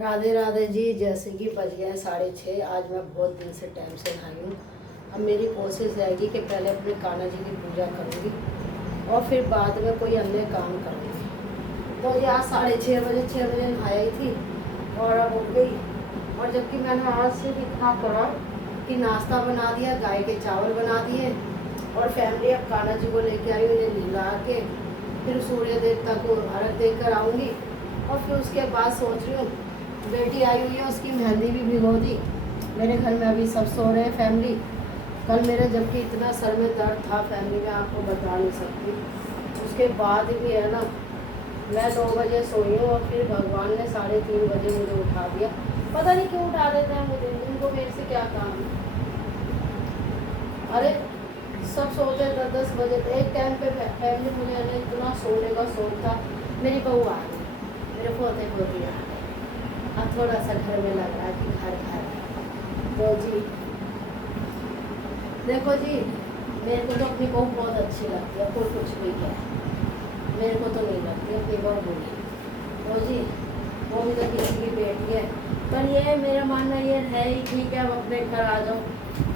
राधे राधे जी। जैसे कि बज गए 6:30। आज मैं बहुत दिन से टाइम से नहाई हूँ। अब मेरी कोशिश रहेगी कि पहले अपने कान्हा जी की पूजा करूँगी और फिर बाद में कोई अन्य काम करूँगी। तो ये आज 6:30 बजे 6 बजे नहाई थी और अब उठ गई। और जबकि मैंने आज से इतना करा कि नाश्ता बना दिया, गाय के चावल बना दिए और फैमिली अब कान्हा जी को लेके आई, उन्हें नहला के फिर सूर्य देवता को अर्घ देकर आऊँगी। और फिर उसके बाद सोच रही हूँ, बेटी आई हुई है उसकी मेहंदी भी भिगो दी। मेरे घर में अभी सब सो रहे हैं फैमिली। कल मेरे जबकि इतना सर में दर्द था फैमिली, में आपको बता नहीं सकती। उसके बाद भी है ना, मैं 2 बजे सोई हूँ और फिर भगवान ने 3:30 बजे मुझे उठा दिया। पता नहीं क्यों उठा देते हैं मुझे, उनको मेरे से क्या काम है। अरे सब सोते 10-10 बजे। एक टाइम पे फैमिली मुझे इतना सोने का शौक था। मेरी बहू आ गई, मेरे पोते पोती आ गए। अब थोड़ा सा घर में लग रहा है कि घर है। तो जी देखो जी, मेरे को तो अपनी बहू बहुत अच्छी लगती है, कोई कुछ भी कहे, मेरे को तो नहीं लगती अपनी बहू बुरी। तो जी वो भी तो किसी की बेटी है। पर ये मेरा मानना ये है ही ठीक है, अब अपने घर आ जाओ।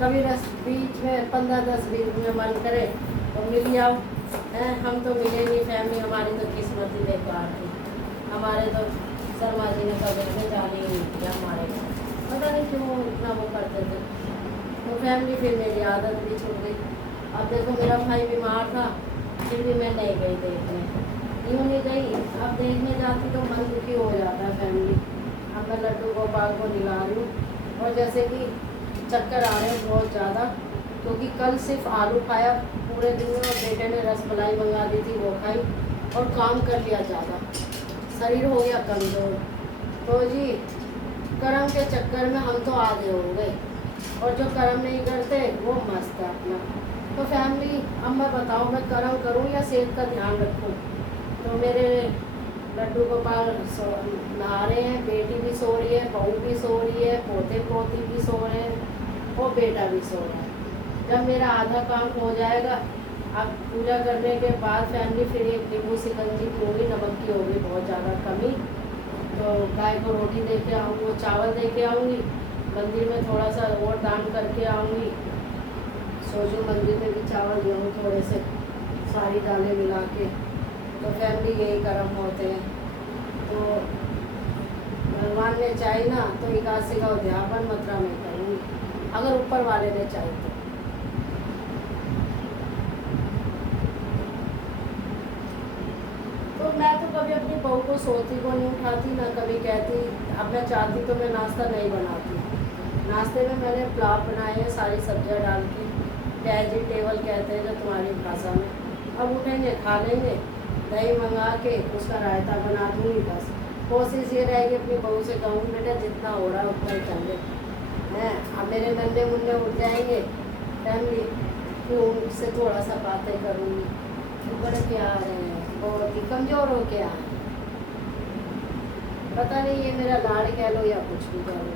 कभी बस बीच में 15-10 दिन में मन करे तो मिल जाओ। हम तो मिले नहीं, फैमिली हमारी तो किस्मत ही बेकार थी। हमारे तो शर्मा जी ने कभी में जाने ही नहीं दिया हमारे घर, पता नहीं क्यों इतना वो करते थे। तो फैमिली फिर मेरी आदत भी छूट गई। अब देखो मेरा भाई बीमार था, फिर भी मैं नहीं गई देखने, यूँ नहीं गई। अब देखने जाती तो मन दुखी हो जाता है फैमिली। अब मैं लड्डू गोपाल को निला रही हूँ और जैसे कि चक्कर आ रहे हैं बहुत ज़्यादा, क्योंकि कल सिर्फ आलू खाया पूरे दिन में और बेटे ने रसमलाई मंगा दी थी, वो खाई और काम कर लिया ज़्यादा, शरीर हो गया कमज़ोर। तो जी कर्म के चक्कर में हम तो आधे हो गए और जो कर्म नहीं करते वो मस्त है अपना। तो फैमिली अब मैं बताऊँ, मैं कर्म करूँ या सेहत का ध्यान रखूँ। तो मेरे लड्डू गोपाल नहा रहे हैं, बेटी भी सो रही है, बहू भी सो रही है, पोते पोती भी सो रहे हैं और बेटा भी सो रहा है। जब मेरा आधा काम हो जाएगा, अब पूजा करने के बाद फैमिली फिर एक नींबू शिकंजी पीऊँगी, नमक की होगी बहुत ज़्यादा कमी। तो गाय को रोटी दे के आऊँगी, वो चावल दे के आऊँगी, मंदिर में थोड़ा सा और दान करके आऊँगी। सोचूँ मंदिर में भी चावल दूँ थोड़े से, सारी दालें मिला के। तो फैमिली यही कर्म होते हैं। तो भगवान ने चाहे ना तो एकादशी का उद्यापन मथुरा में करूँगी, अगर ऊपर वाले ने चाहे तो। तो मैं तो कभी अपनी बहू को सोती को नहीं उठाती, ना कभी कहती। अब मैं चाहती तो मैं नाश्ता नहीं बनाती। नाश्ते में मैंने पुलाव बनाए हैं सारी सब्जियां डाल के, वेजिटेबल कहते हैं जो तुम्हारी भाषा में। अब उठेंगे खा लेंगे, दही मंगा के उसका रायता बना दूँगी बस। कोशिश ये रहेगी अपनी बहू से कहूँ, बेटा जितना हो रहा है उतना ही कर ले हैं। अब मेरे नन्हे मुन्ने उठ जाएंगे फैमिली, फिर उनसे थोड़ा सा बातें करूँगी। वो बड़े प्यार हैं, बहुत ही कमज़ोर हो के आए, पता नहीं ये मेरा लाड़ कह लो या कुछ भी कह लो।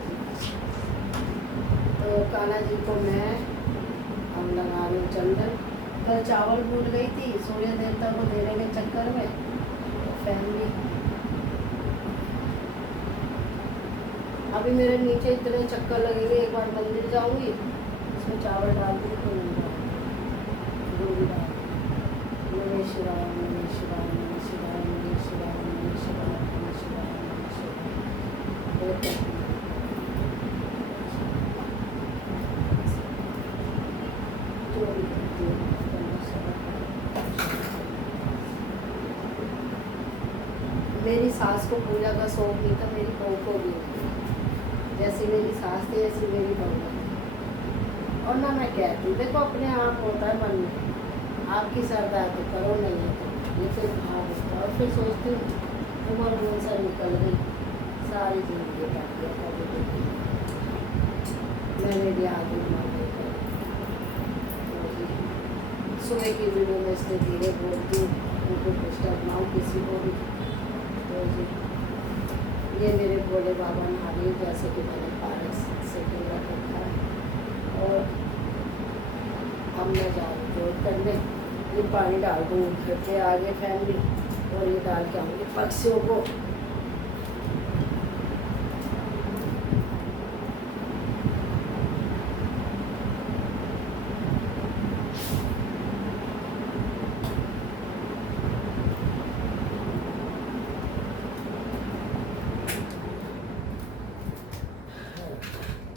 तो कान्हा जी को मैं अब लगा रही हूँ चंदन। कल चावल भूल गई थी सूर्य देवता को देने के चक्कर में। तो फैमिली अभी मेरे नीचे इतने चक्कर लगेंगे, एक बार मंदिर जाऊँगी, इसमें चावल डाल दी तो नहीं डाल नमः शिवाय नमः शिवाय नमः शिवाय नमः शिवाय नमः शिवाय नमः शिवाय नमः शिवाय। मेरी सास को पूजा का शौक नहीं था, मेरी बहू को भी नहीं। जैसी मेरी सास थी ऐसी मेरी बहू है। और ना मैं कहती, देखो अपने आप होता है मन में, आपकी श्रद्धा है तो करो, नहीं है तो ये फिर भाव होता है। और फिर सोचती हूँ उम्र उम्र से निकल गई, सारी जिंदगी काट दिया कभी मैंने भी आगे मार दिया। सुबह की वीडियो में इसलिए धीरे बोलती हूँ, उनको डिस्टर्ब ना हो किसी को भी। तो जी ये मेरे भोले बाबा नहा रही, जैसे कि मैंने पारस से पूरा रखा है। और अब मैं जा रही जोत करने, ये पानी डाल दूँ घर के आगे फैमिली, और ये डाल के आऊँगी पक्षियों को।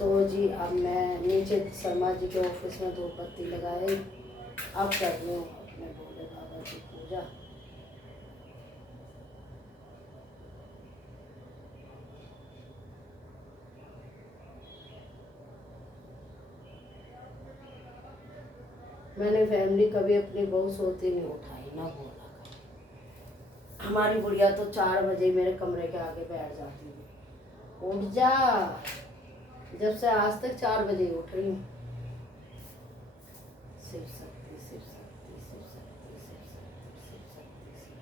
तो जी अब मैं नीचे शर्मा जी के ऑफिस में 2 पत्ती लगाई। अब कर लूँ अपने भोले बाबा की पूजा। मैंने फैमिली कभी अपनी बहू सोती नहीं उठाई ना बोला। हमारी गुड़िया तो 4 बजे मेरे कमरे के आगे बैठ जाती है, उठ जा। जब से आज तक 4 बजे उठ रही हूँ। शिव शक्ति, शिव शक्ति, शिव शक्ति, शिव शक्ति, शिव शक्ति, शिव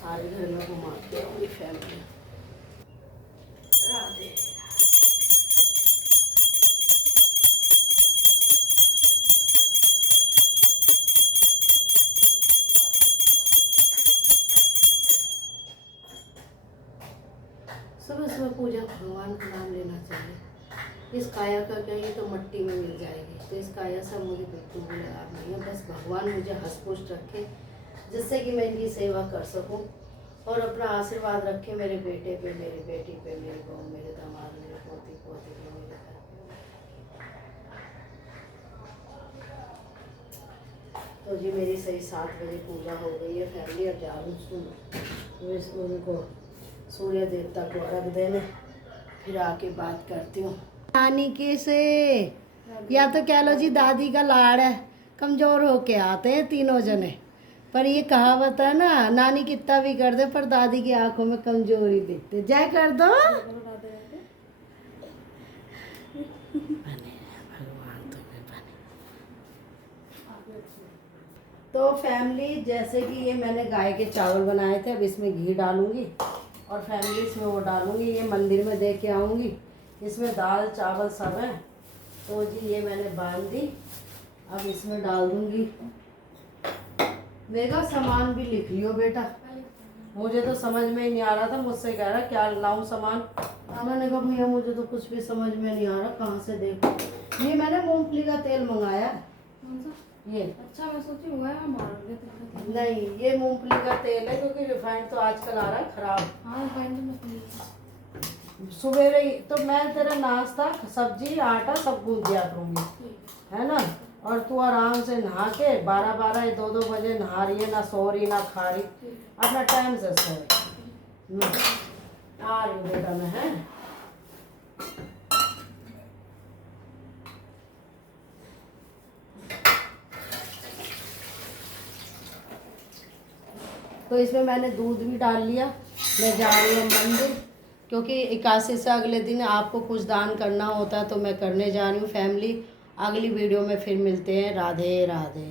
सारे घर में घुमाते होंगी फैमिली। राधे। सुबह सुबह पूजा भगवान का नाम लेना चाहिए। इस काया का क्या, ये तो मिट्टी में मिल जाएगी, तो इस काया से मुझे बिल्कुल भी लगाव नहीं है। बस भगवान मुझे हंस पुष्ट रखे, जिससे कि मैं इनकी सेवा कर सकूं और अपना आशीर्वाद रखे मेरे बेटे पे, मेरी बेटी पे, मेरे बहू, मेरे दामाद, मेरे पोती पोती पे, मेरे घर पे। तो जी मेरी सही 7 बजे पूजा हो गई है फैमिली। अब जा रही हूँ उनको सूर्य देवता को अर्घ देने, फिर आके बात करती हूँ। नानी के से या तो कह लो जी दादी का लाड़ है, कमज़ोर होके आते हैं तीनों जने। पर ये कहावत है ना, नानी कितना भी कर दे पर दादी की आंखों में कमजोरी दिखते। जय कर दो। तो फैमिली जैसे कि ये मैंने गाय के चावल बनाए थे, अब इसमें घी डालूंगी और फैमिली इसमें वो डालूंगी। ये मंदिर में दे के आऊँगी। इसमें दाल चावल सब है। तो जी ये मैंने बांध दी, अब इसमें डाल दूंगी। मेरा सामान भी लिख लियो बेटा, मुझे तो समझ में ही नहीं आ रहा था। मुझसे कह रहा क्या लाऊं सामान, मैंने कहा भैया मुझे तो कुछ भी समझ में नहीं आ रहा, कहाँ से देखो। ये मैंने मूंगफली का तेल मंगाया। ये अच्छा, मैं सोची हुआ है नहीं, ये मूंगफली का तेल है, क्योंकि रिफाइंड तो आजकल आ रहा है खराब। हाँ, रिफाइंड तो मैं सवेरे ही तो मैं तेरा नाश्ता सब्जी आटा सब गूंद दिया करूँगी, है ना। और तू आराम से नहा के 12-12 2-2 बजे नहा रही है, ना सो रही ना खा रही, अपना टाइम से सो। आ रही हूँ बेटा मैं, है। तो इसमें मैंने दूध भी डाल लिया। मैं जा रही हूँ मंदिर, क्योंकि 81 से अगले दिन आपको कुछ दान करना होता है, तो मैं करने जा रही हूँ फैमिली। अगली वीडियो में फिर मिलते हैं। राधे राधे।